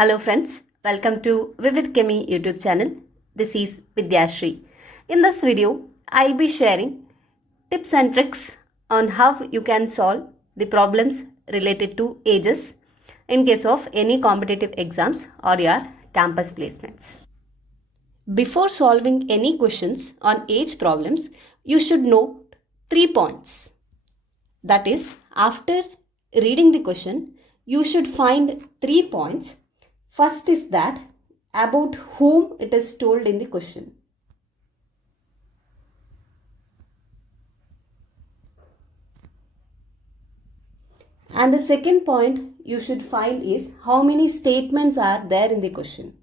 Hello friends, welcome to Vivid Chemi YouTube channel. This is Vidyashri. In this video, I'll be sharing tips and tricks on how you can solve the problems related to ages in case of any competitive exams or your campus placements. Before solving any questions on age problems, you should know 3 points. That is, after reading the question, you should find 3 points. First is that about whom it is told in the question. And the second point you should find is how many statements are there in the question.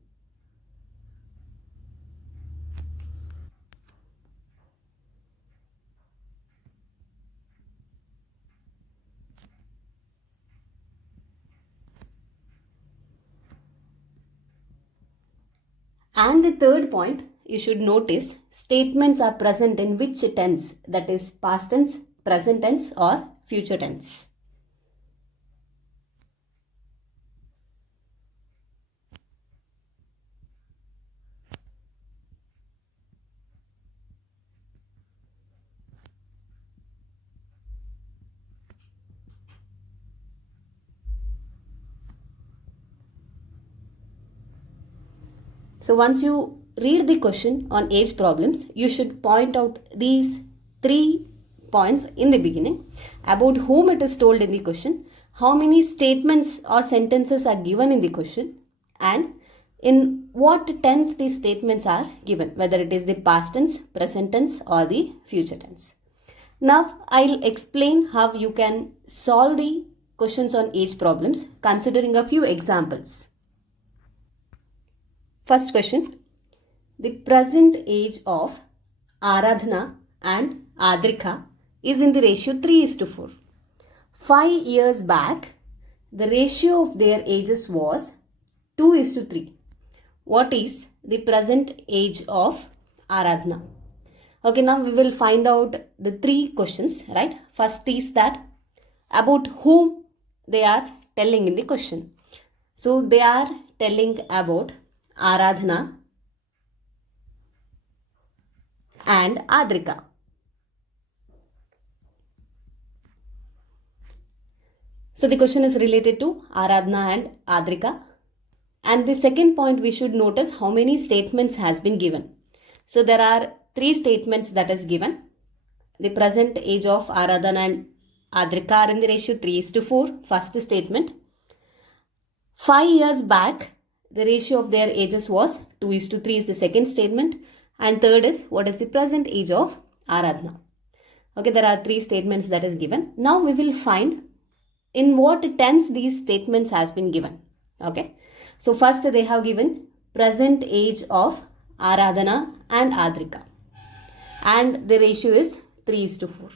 And the third point you should notice statements are present in which tense, that is past tense, present tense or future tense. So once you read the question on age problems, you should point out these 3 points in the beginning. About whom it is told in the question, how many statements or sentences are given in the question, and in what tense these statements are given, whether it is the past tense, present tense or the future tense. Now I'll explain how you can solve the questions on age problems considering a few examples. First question, the present age of Aradhana and Adrika is in the ratio 3:4. 5 years back, the ratio of their ages was 2:3. What is the present age of Aradhana? Okay, now we will find out the 3 questions, right? First is that about whom they are telling in the question. So they are telling about Aradhana and Adrika. So the question is related to Aradhana and Adrika. And the second point we should notice how many statements has been given. So there are 3 statements that is given. The present age of Aradhana and Adrika are in the ratio 3:4. First statement. 5 years back, the ratio of their ages was 2:3 is the second statement. And third is what is the present age of Aradhana. Okay, there are 3 statements that is given. Now we will find in what tense these statements has been given. Okay, so first they have given present age of Aradhana and Adrika. And the ratio is 3:4.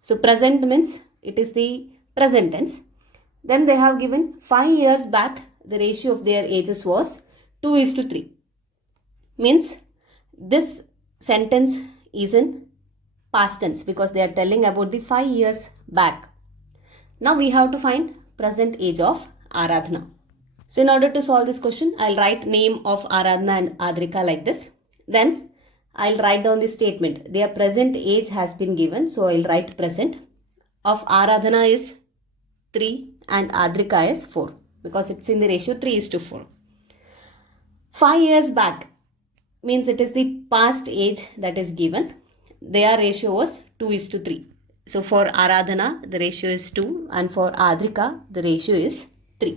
So present means it is the present tense. Then they have given 5 years back, the ratio of their ages was 2:3. Means this sentence is in past tense because they are telling about the 5 years back. Now we have to find present age of Aradhana. So in order to solve this question, I'll write name of Aradhana and Adrika like this. Then I'll write down the statement. Their present age has been given. So I'll write present. Of Aradhana is 3 and Adrika is 4 because it's in the ratio 3:4. 5 years back means it is the past age that is given. Their ratio was 2:3. So for Aradhana, the ratio is 2 and for Adrika, the ratio is 3.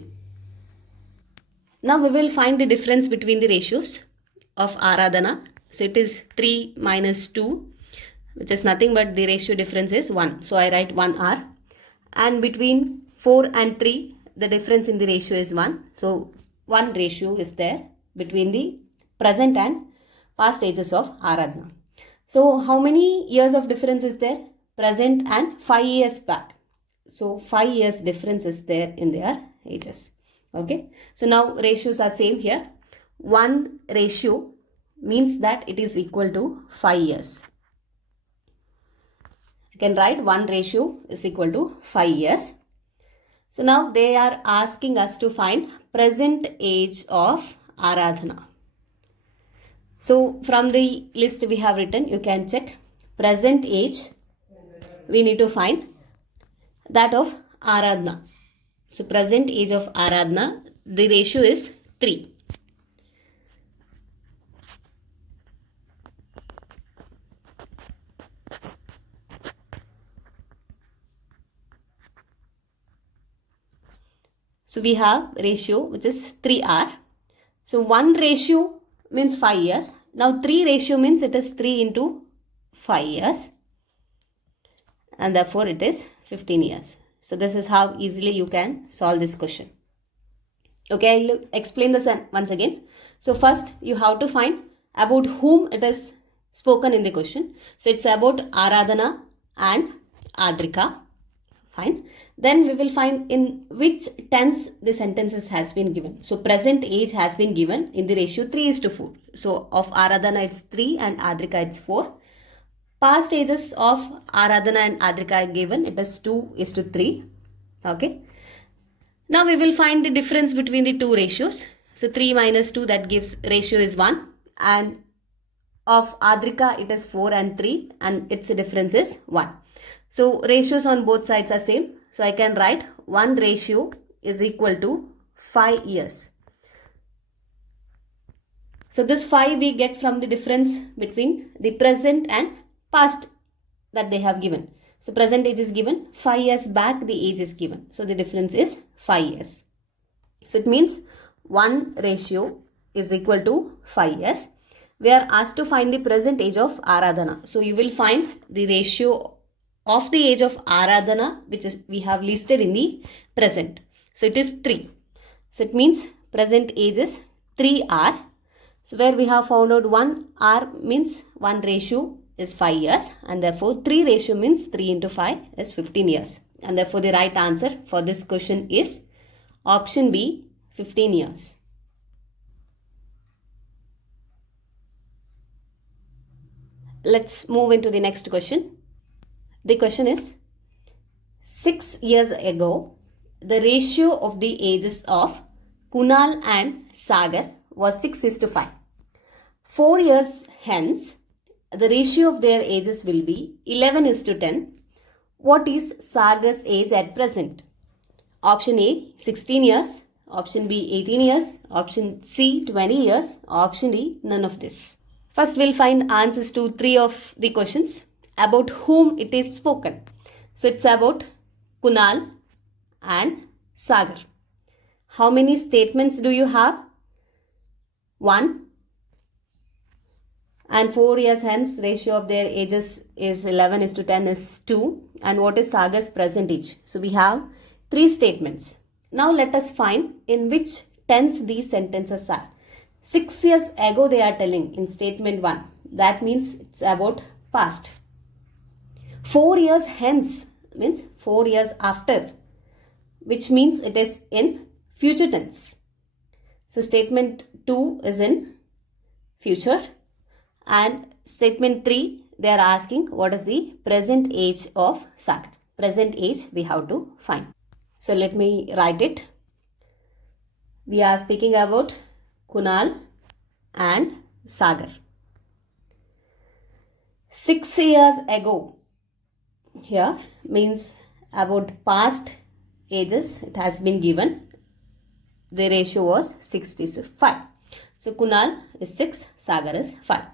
Now we will find the difference between the ratios of Aradhana. So it is 3 minus 2, which is nothing but the ratio difference is 1. So I write 1R. And between 4 and 3, the difference in the ratio is 1. So 1 ratio is there between the present and past ages of Aradhana. So how many years of difference is there? Present and 5 years back. So 5 years difference is there in their ages. Okay. So now ratios are same here. 1 ratio means that it is equal to 5 years. You can write 1 ratio is equal to 5 years. So now they are asking us to find present age of Aradhana. So from the list we have written, you can check present age. We need to find that of Aradhana. So present age of Aradhana, the ratio is 3. So we have ratio which is 3R. So 1 ratio means 5 years. Now 3 ratio means it is 3 into 5 years. And therefore it is 15 years. So this is how easily you can solve this question. Okay, I'll explain this once again. So first you have to find about whom it is spoken in the question. So it's about Aradhana and Adrika. Fine. Then we will find in which tense the sentences has been given. So present age has been given in the ratio 3:4. So of Aradhana it's 3 and Adrika it's 4. Past ages of Aradhana and Adrika are given. It is 2:3. Okay. Now we will find the difference between the two ratios. So 3 minus 2, that gives ratio is 1. And of Adrika it is 4 and 3 and its difference is 1. So ratios on both sides are same. So I can write 1 ratio is equal to 5 years. So this 5 we get from the difference between the present and past that they have given. So present age is given, 5 years back the age is given. So the difference is 5 years. So it means 1 ratio is equal to 5 years. We are asked to find the present age of Aradhana. So you will find the ratio of the age of Aradhana which is we have listed in the present. So it is 3. So it means present age is 3R. So where we have found out 1R means 1 ratio is 5 years and therefore 3 ratio means 3 into 5 is 15 years. And therefore the right answer for this question is option B, 15 years. Let's move into the next question. The question is 6 years ago, the ratio of the ages of Kunal and Sagar was 6:5. 4 years hence, the ratio of their ages will be 11:10. What is Sagar's age at present? Option A, 16 years. Option B, 18 years. Option C, 20 years. Option D, none of this. First, we'll find answers to 3 of the questions. About whom it is spoken. So, it's about Kunal and Sagar. How many statements do you have? 1. And 4 years hence, ratio of their ages is 11:10 is 2. And what is Sagar's present age? So, we have 3 statements. Now, let us find in which tense these sentences are. 6 years ago, they are telling in statement 1. That means it's about past. 4 years hence means 4 years after, which means it is in future tense. So statement 2 is in future and statement 3 they are asking what is the present age of Sagar. Present age we have to find. So let me write it. We are speaking about Kunal and Sagar. 6 years ago here means about past ages it has been given. The ratio was 6:5. So Kunal is 6, Sagar is 5.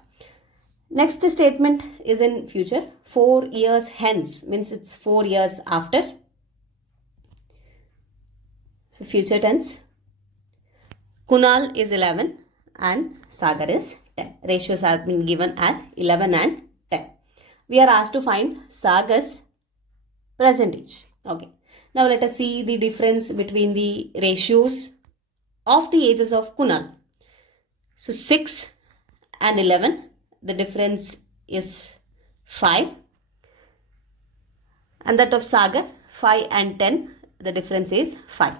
Next statement is in future. 4 years hence means it's 4 years after. So future tense. Kunal is 11 and Sagar is 10. Ratios have been given as 11 and 10. We are asked to find Sagar's present age. Okay. Now let us see the difference between the ratios of the ages of Kunal. So 6 and 11, the difference is 5. And that of Sagar, 5 and 10, the difference is 5.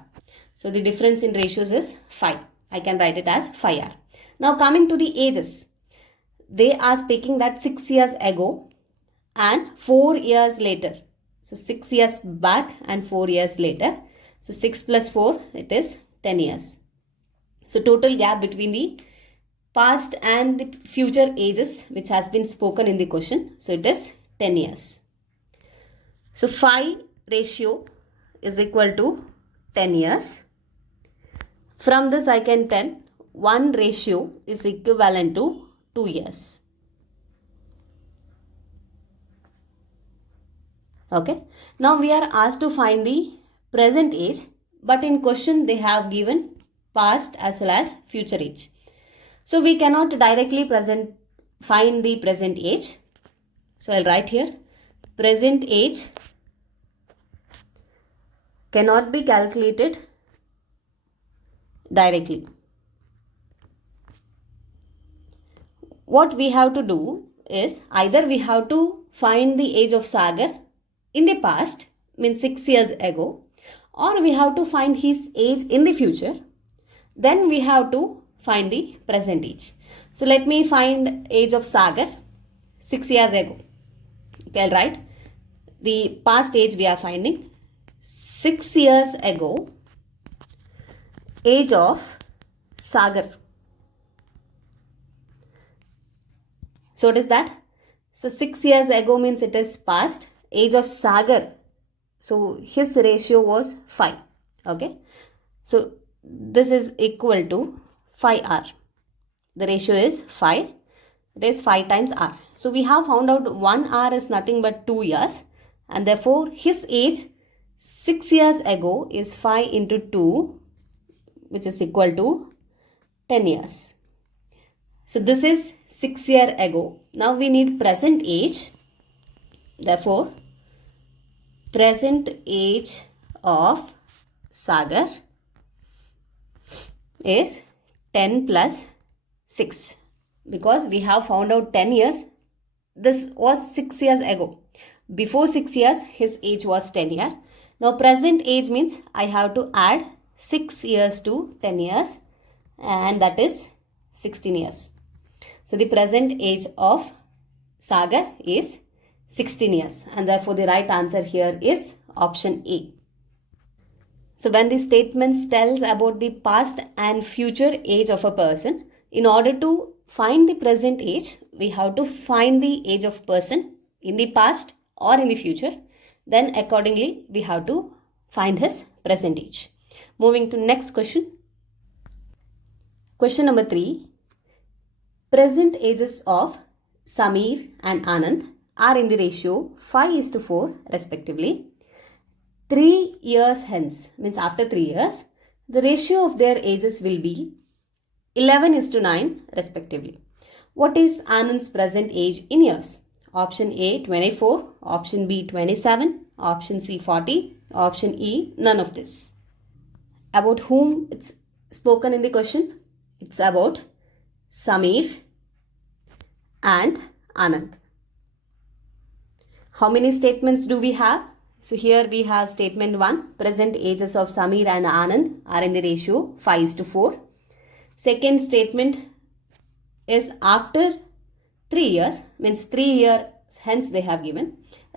So the difference in ratios is 5. I can write it as 5R. Now coming to the ages. They are speaking that 6 years ago and 4 years later. So 6 years back and 4 years later. So 6 plus 4, it is 10 years. So total gap between the past and the future ages which has been spoken in the question. So it is 10 years. So phi ratio is equal to 10 years. From this I can tell 1 ratio is equivalent to 2 years. Okay. Now we are asked to find the present age, but in question they have given past as well as future age. So we cannot directly find the present age. So I'll write here, present age cannot be calculated directly. What we have to do is either we have to find the age of Sagar in the past, means 6 years ago, or we have to find his age in the future. Then we have to find the present age. So let me find age of Sagar 6 years ago. Okay, I'll write the past age we are finding. 6 years ago, age of Sagar. So what is that? So 6 years ago means it is past. Age of Sagar, so his ratio was 5. Okay, so this is equal to 5r. The ratio is 5. It is 5 times r. So we have found out 1r is nothing but 2 years, and therefore his age 6 years ago is 5 into 2, which is equal to 10 years. So this is 6 years ago. Now we need present age. Therefore, present age of Sagar is 10 plus 6. Because we have found out 10 years. This was 6 years ago. Before 6 years, his age was 10 years. Now present age means I have to add 6 years to 10 years, and that is 16 years. So the present age of Sagar is 16 years, and therefore the right answer here is option A. So when the statements tells about the past and future age of a person, in order to find the present age, we have to find the age of person in the past or in the future. Then accordingly we have to find his present age. Moving to next question. Question number 3. Present ages of Samir and Anand are in the ratio 5:4 respectively. 3 years hence, means after 3 years, the ratio of their ages will be 11:9 respectively. What is Anand's present age in years? Option A 24, option B 27, option C 40, option E none of this. About whom it's spoken in the question? It's about Samir and Anand. How many statements do we have? So here we have statement 1. Present ages of Samir and Anand are in the ratio 5:4. Second statement is after 3 years, means 3 years hence they have given.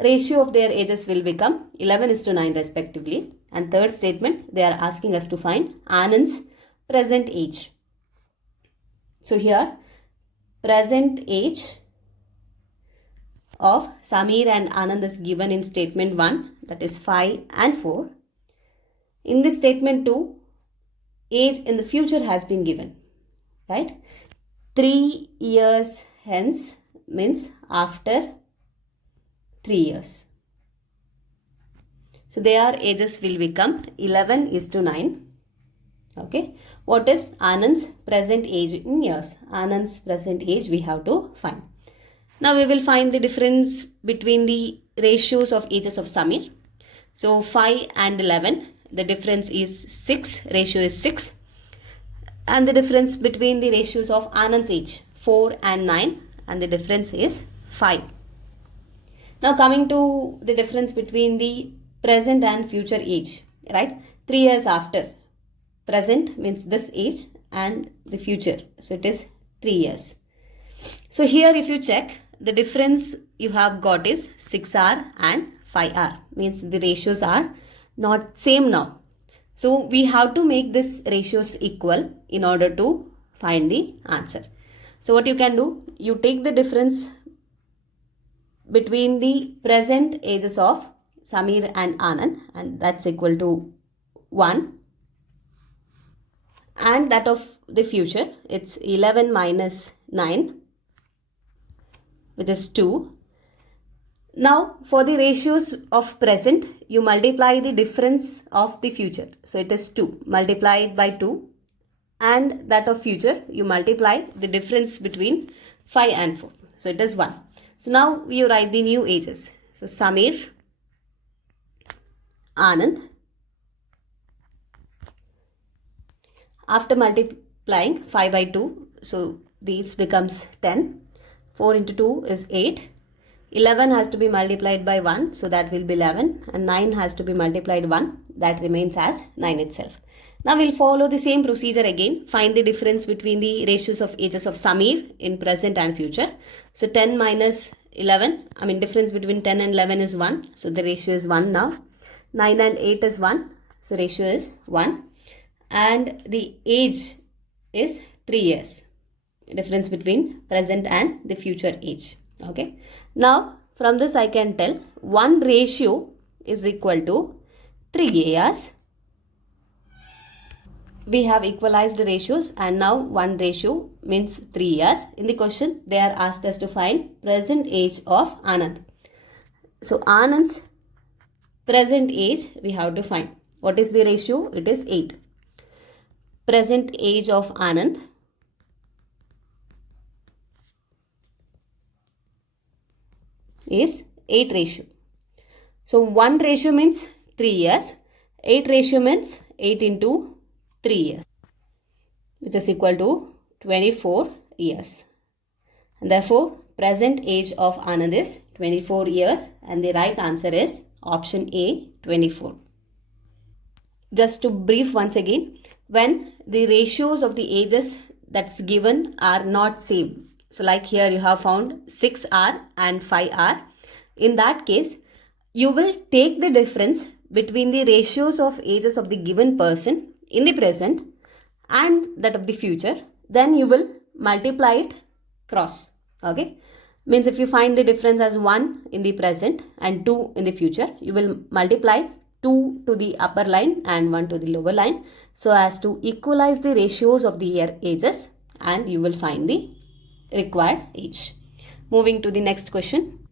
Ratio of their ages will become 11:9 respectively. And third statement, they are asking us to find Anand's present age. So here, present age of Samir and Anand is given in statement 1, that is 5 and 4. In this statement 2, age in the future has been given, right? 3 years hence means after 3 years. So their ages will become 11:9. Okay. What is Anand's present age in years? Anand's present age we have to find. Now we will find the difference between the ratios of ages of Samir. So 5 and 11, the difference is 6, ratio is 6. And the difference between the ratios of Anand's age, 4 and 9, and the difference is 5. Now coming to the difference between the present and future age, right? 3 years after. Present means this age and the future. So it is 3 years. So here if you check, the difference you have got is 6R and 5R. Means the ratios are not same now. So we have to make this ratios equal in order to find the answer. So what you can do, you take the difference between the present ages of Samir and Anand, and that's equal to 1, and that of the future, it's 11 minus 9, which is 2. Now for the ratios of present, you multiply the difference of the future. So it is 2 multiplied by 2, and that of future you multiply the difference between 5 and 4. So it is 1. So now you write the new ages. So Samir, Anand. After multiplying 5 by 2, so these becomes 10. 4 into 2 is 8. 11 has to be multiplied by 1, so that will be 11. And 9 has to be multiplied 1, that remains as 9 itself. Now we'll follow the same procedure again. Find the difference between the ratios of ages of Samir in present and future. So 10 minus 11, difference between 10 and 11 is 1. So the ratio is 1 now. 9 and 8 is 1. So ratio is 1. And the age is 3 years. Difference between present and the future age. Okay. Now from this I can tell 1 ratio is equal to 3 years. We have equalized ratios, and now 1 ratio means 3 years. In the question they are asked us to find present age of Anand. So Anand's present age we have to find. What is the ratio? It is 8. Present age of Anand is 8 ratio. So 1 ratio means 3 years. 8 ratio means 8 into 3 years, which is equal to 24 years. And therefore, present age of Anand is 24 years, and the right answer is option A, 24. Just to brief once again, when the ratios of the ages that's given are not same. So like here you have found 6R and 5R. In that case, you will take the difference between the ratios of ages of the given person in the present and that of the future. Then you will multiply it cross. Okay. Means if you find the difference as 1 in the present and 2 in the future, you will multiply 2 to the upper line and 1 to the lower line, so as to equalize the ratios of the year ages, and you will find the required age. Moving to the next question.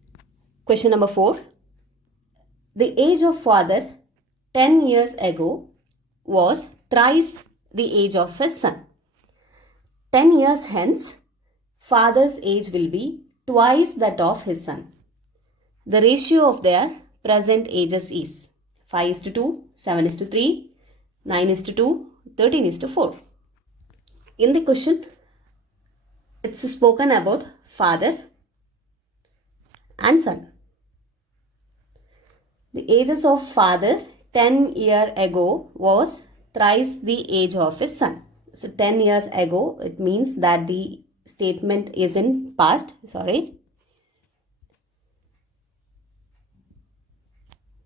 Question number 4. The age of father 10 years ago was thrice the age of his son. 10 years hence, father's age will be twice that of his son. The ratio of their present ages is 5:2, 7:3, 9:2, 13:4. In the question, it's spoken about father and son. The ages of father 10 years ago was thrice the age of his son. So 10 years ago, it means that the statement is in past.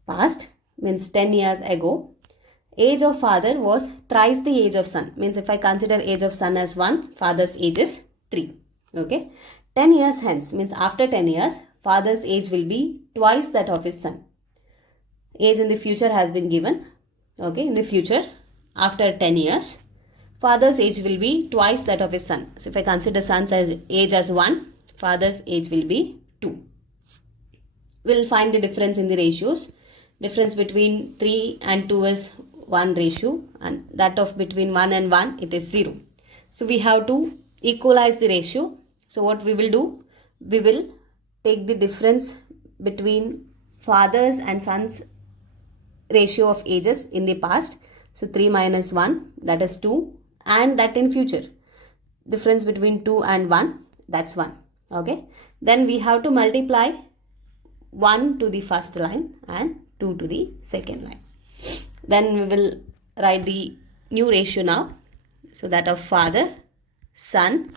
Past means 10 years ago. Age of father was thrice the age of son. Means if I consider age of son as 1, father's age is 3. Okay. 10 years hence means after 10 years, father's age will be twice that of his son. Age in the future has been given. Okay. In the future, after 10 years, father's age will be twice that of his son. So if I consider son's age as 1, father's age will be 2. We'll find the difference in the ratios. Difference between 3 and 2 is 1 ratio, and that of between 1 and 1, it is 0. So we have to equalize the ratio. So what we will do? We will take the difference between father's and son's ratio of ages in the past. So 3 minus 1, that is 2, and that in future. Difference between 2 and 1, that's 1. Okay. Then we have to multiply 1 to the first line and 2 to the second line. Then we will write the new ratio now. So that of father, son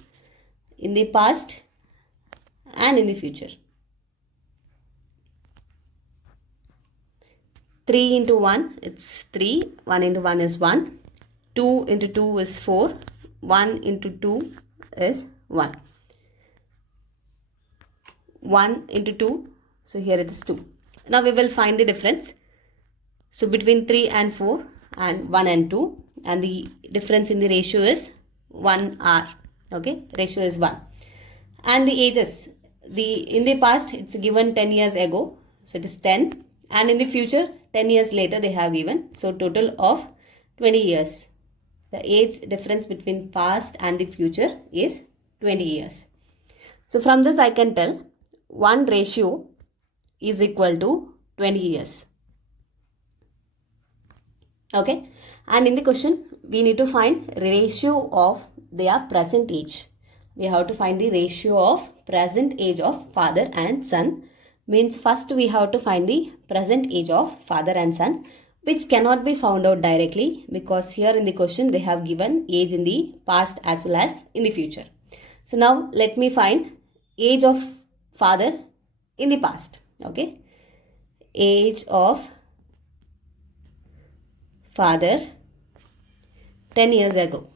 in the past and in the future. 3 into 1, it's 3. 1 into 1 is 1. 2 into 2 is 4. 1 into 2 is 1. 1 into 2, so here it is 2. Now we will find the difference. So between 3 and 4 and 1 and 2, and the difference in the ratio is 1R. Okay, ratio is 1. And the ages, in the past it's given 10 years ago, so it is 10, and in the future 10 years later they have given, so total of 20 years. The age difference between past and the future is 20 years. So from this I can tell 1 ratio is equal to 20 years. Okay, and in the question we need to find ratio of their present age. We have to find the ratio of present age of father and son. Means first we have to find the present age of father and son, which cannot be found out directly because here in the question they have given age in the past as well as in the future. So now let me find age of father in the past. Okay, age of father 10 years ago,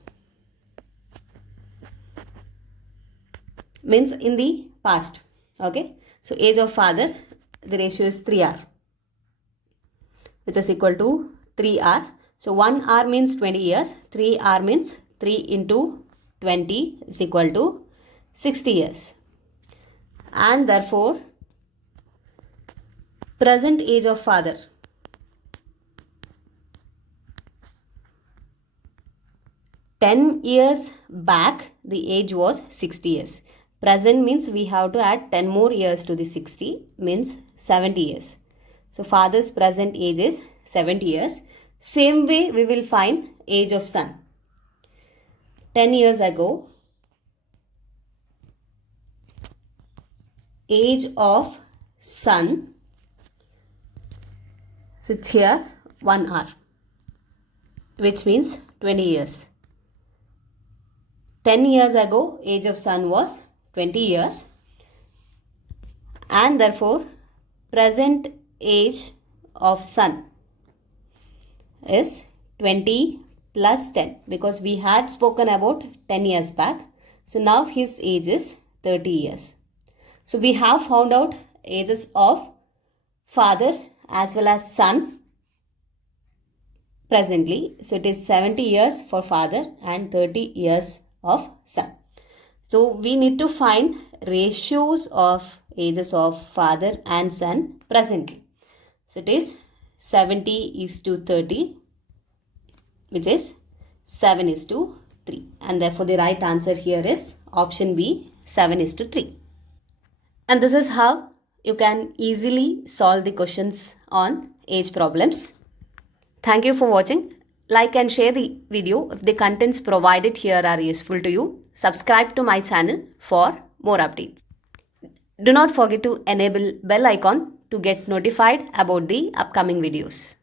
means in the past. Okay, so age of father, the ratio is 3R, which is equal to 3R. So 1R means 20 years, 3R means 3 into 20 is equal to 60 years. And therefore present age of father, years back the age was 60 years. Present means we have to add 10 more years to the 60, means 70 years. So father's present age is 70 years. Same way we will find age of son. 10 years ago, age of son sits here 1R, which means 20 years. 10 years ago, age of son was 20 years, and therefore present age of son is 20 plus 10, because we had spoken about 10 years back. So now his age is 30 years. So we have found out ages of father as well as son presently. So it is 70 years for father and 30 years of son. So we need to find ratios of ages of father and son presently. So it is 70 is to 30, which is 7 is to 3. And therefore the right answer here is option B, 7 is to 3. And this is how you can easily solve the questions on age problems. Thank you for watching. Like and share the video if the contents provided here are useful to you. Subscribe to my channel for more updates. Do not forget to enable bell icon to get notified about the upcoming videos.